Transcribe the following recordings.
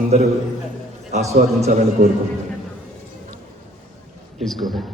అందరూ ఆస్వాదించాలని కోరుకుంటున్నాను. Please go head.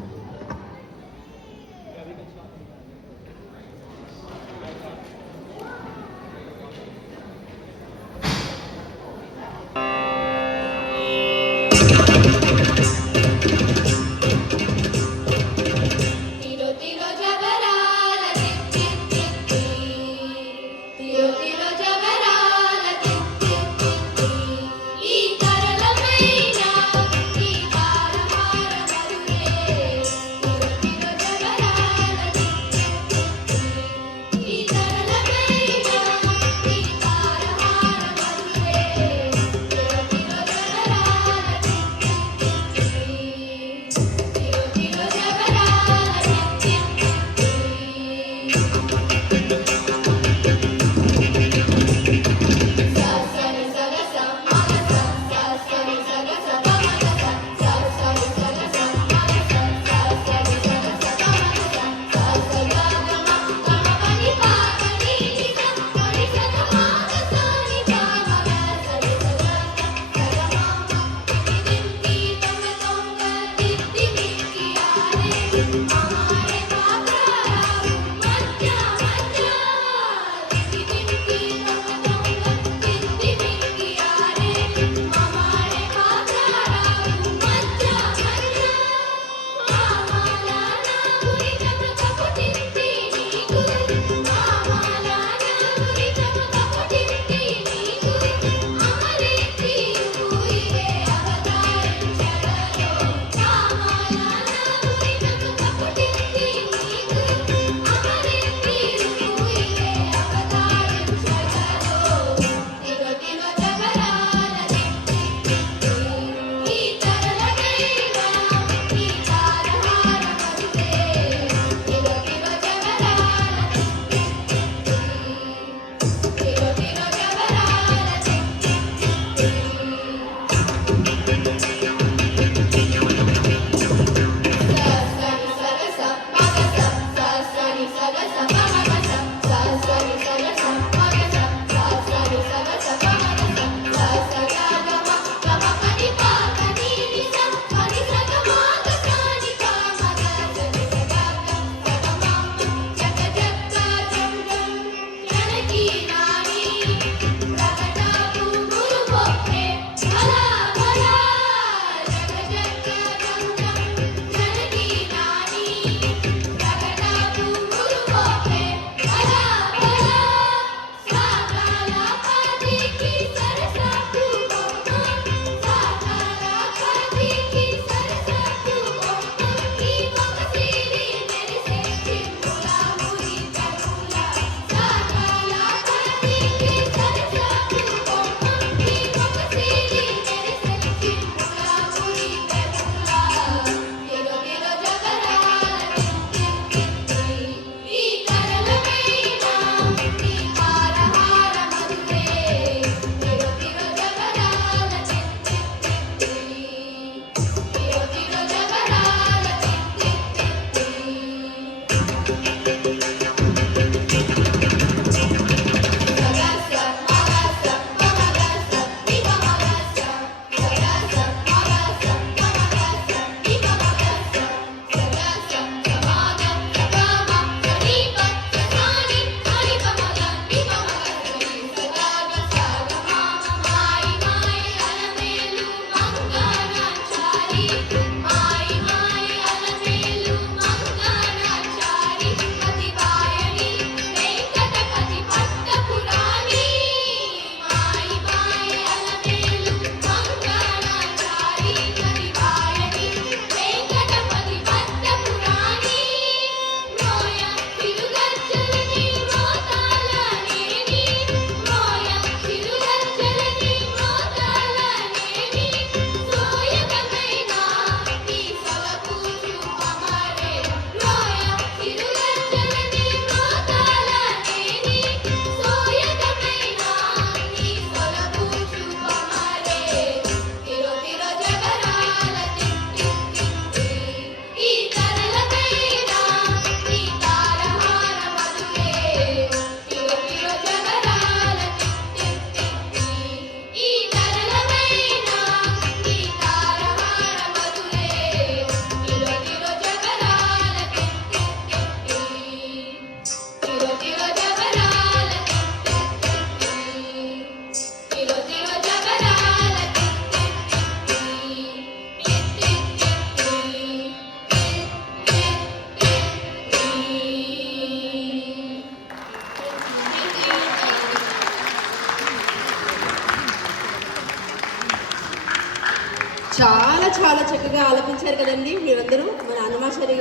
చాలా చాలా చక్కగా ఆలపించారు కదండి మీరందరూ మన అన్నమాచార్య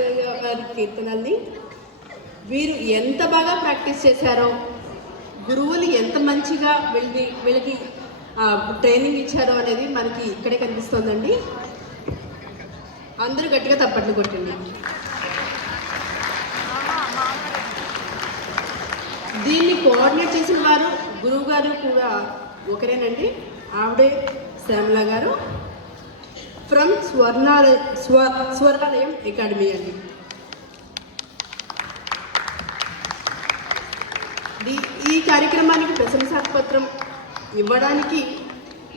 గారి కీర్తనల్ని. వీరు ఎంత బాగా ప్రాక్టీస్ చేశారో, గురువులు ఎంత మంచిగా వీళ్ళకి ట్రైనింగ్ ఇచ్చారో అనేది మనకి ఇక్కడే కనిపిస్తోందండి. అందరూ గట్టిగా తప్పట్లు కొట్టండి. దీన్ని కోఆర్డినేట్ చేసిన వారు గురువు గారు కూడా ఒకరేనండి. ఆవిడే శ్యామల గారు ఫ్రమ్ స్వర్ణాలయం అకాడమీ అండి. ఈ కార్యక్రమానికి ప్రశంసాపత్రం ఇవ్వడానికి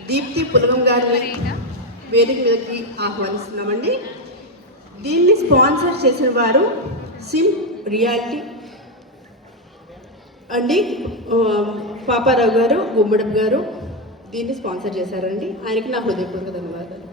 దీప్తి పులగం గారిని వేదిక మీదకి ఆహ్వానిస్తున్నామండి. దీన్ని స్పాన్సర్ చేసిన వారు సిమ్ రియాలిటీ అండి. పాపారావు గారు, గుమ్మడం గారు దీన్ని స్పాన్సర్ చేశారండి. ఆయనకి నా హృదయపూర్వక ధన్యవాదాలు.